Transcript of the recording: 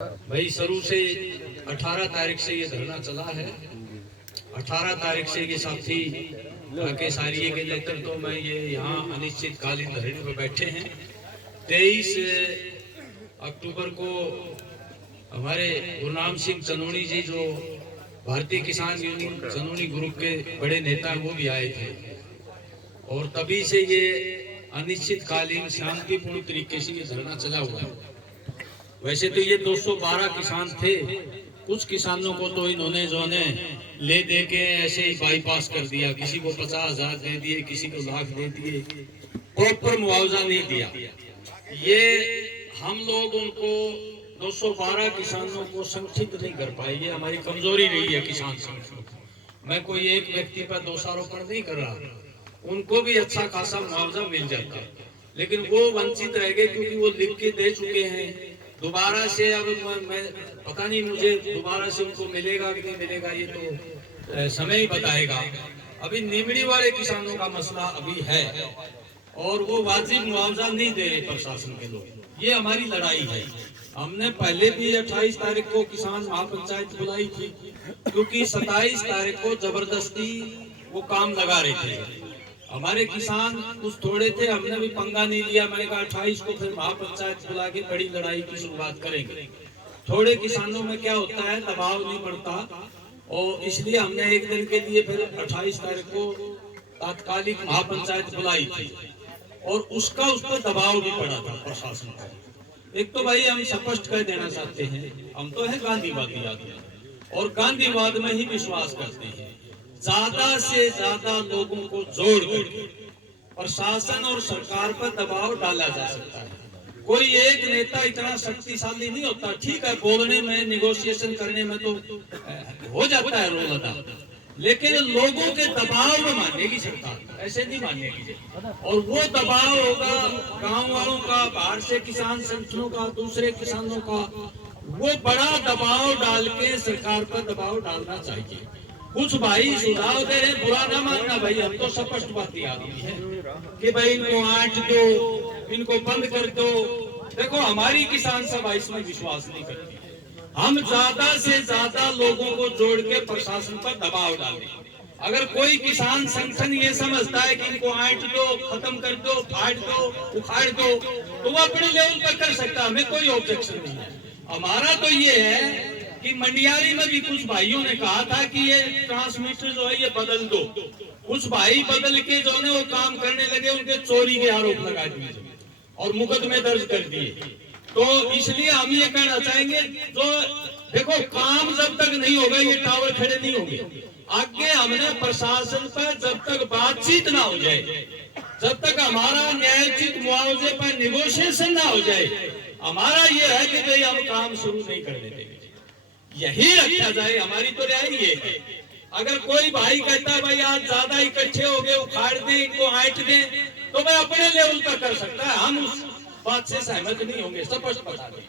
भाई शुरू से 18 तारीख से ये धरना चला है। 18 तारीख से ये साथी राकेश आर्य के नेतृत्व में ये यहाँ अनिश्चितकालीन धरने पर बैठे हैं। 23 अक्टूबर को हमारे गुरनाम सिंह चनोनी जी, जो भारतीय किसान यूनियन चनोनी ग्रुप के बड़े नेता, वो भी आए थे और तभी से ये अनिश्चितकालीन शांतिपूर्ण तरीके से ये धरना चला हुआ है। वैसे तो ये 212 किसान थे, कुछ किसानों को तो इन्होंने जो ने ले दे के ऐसे ही बाईपास कर दिया, किसी को 50,000 दे दिए, किसी को लाख दे दिए, प्रॉपर मुआवजा नहीं दिया। ये हम लोग उनको 212 किसानों को संगठित नहीं कर पाए, ये हमारी कमजोरी रही है किसान संगठन। मैं कोई एक व्यक्ति पर दोषारोपण नहीं कर रहा, उनको भी अच्छा खासा मुआवजा मिल जाता, लेकिन वो वंचित रह गए क्योंकि वो लिख के दे चुके हैं। दोबारा से अब मैं पता नहीं मुझे दोबारा से उनको मिलेगा कि नहीं मिलेगा, ये तो समय ही बताएगा। अभी निमड़ी वाले किसानों का मसला अभी है और वो वाजिब मुआवजा नहीं दे रहे प्रशासन के लोग। ये हमारी लड़ाई है। हमने पहले भी 28 तारीख को किसान महापंचायत बुलाई थी, क्योंकि 27 तारीख को जबरदस्ती वो काम लगा रहे थे। हमारे किसान कुछ थोड़े थे, हमने भी पंगा नहीं लिया। मैंने कहा 28 को फिर महापंचायत बुला के बड़ी लड़ाई की शुरुआत करेंगे। थोड़े किसानों में क्या होता है, दबाव नहीं पड़ता, और इसलिए हमने एक दिन के लिए फिर 28 तारीख को तात्कालिक महापंचायत बुलाई थी और उसका उस पर दबाव भी पड़ा था प्रशासन का। एक तो भाई हम स्पष्ट कर देना चाहते हैं, हम तो है गांधीवादी आदमी और गांधीवाद में ही विश्वास करते हैं। ज्यादा से ज्यादा लोगों को जोड़ करके प्रशासन और सरकार पर दबाव डाला जा सकता है। कोई एक नेता इतना शक्तिशाली नहीं होता। ठीक है, बोलने में, निगोशिएशन करने में तो हो जाता है रोल अदा, लेकिन लोगों के दबाव में मानेगी सरकार, ऐसे नहीं मानेगी। और वो दबाव होगा गांव वालों का, बाहर से किसान संगठनों का, दूसरे किसानों का। वो बड़ा दबाव डाल के सरकार पर दबाव डालना चाहिए। कुछ भाई सुझाव दे रहे, बुरा ना मानना भाई, हम तो स्पष्ट बात आदमी है कि भाई इनको आंट दो, इनको बंद कर दो। देखो, हमारी किसान सभा इसमें विश्वास नहीं करती। हम ज्यादा से ज्यादा लोगों को जोड़ के प्रशासन पर दबाव डालें। अगर कोई किसान संगठन ये समझता है कि इनको आंट दो, खत्म कर दो, फाड़ दो, उखाड़ दो, तो वो अपने लेवल पर कर सकता है, हमें कोई ऑब्जेक्शन नहीं है। हमारा तो ये है कि मंडियारी में भी कुछ भाइयों ने कहा था कि ये ट्रांसमीटर जो है ये बदल दो। कुछ भाई बदल के जो है वो काम करने लगे, उनके चोरी के आरोप लगा दिए और मुकदमे दर्ज कर दिए। तो इसलिए हम ये कहना चाहेंगे, जो देखो, काम जब तक नहीं होगा ये टावर खड़े नहीं होंगे। आगे हमने प्रशासन पर जब तक बातचीत ना हो जाए, जब तक हमारा न्यायोचित मुआवजे पर निगोशिएशन ना हो जाए, हमारा ये है कि भाई हम काम शुरू नहीं करने देंगे। यही रखा जाए, हमारी तो राय ये है। अगर कोई भाई कहता है भाई आज ज्यादा इकट्ठे हो गए, उखाड़ दें, इनको आंट दें, तो मैं अपने लेवल पर कर सकता है। हम उस बात से सहमत नहीं होंगे, स्पष्ट बता दें।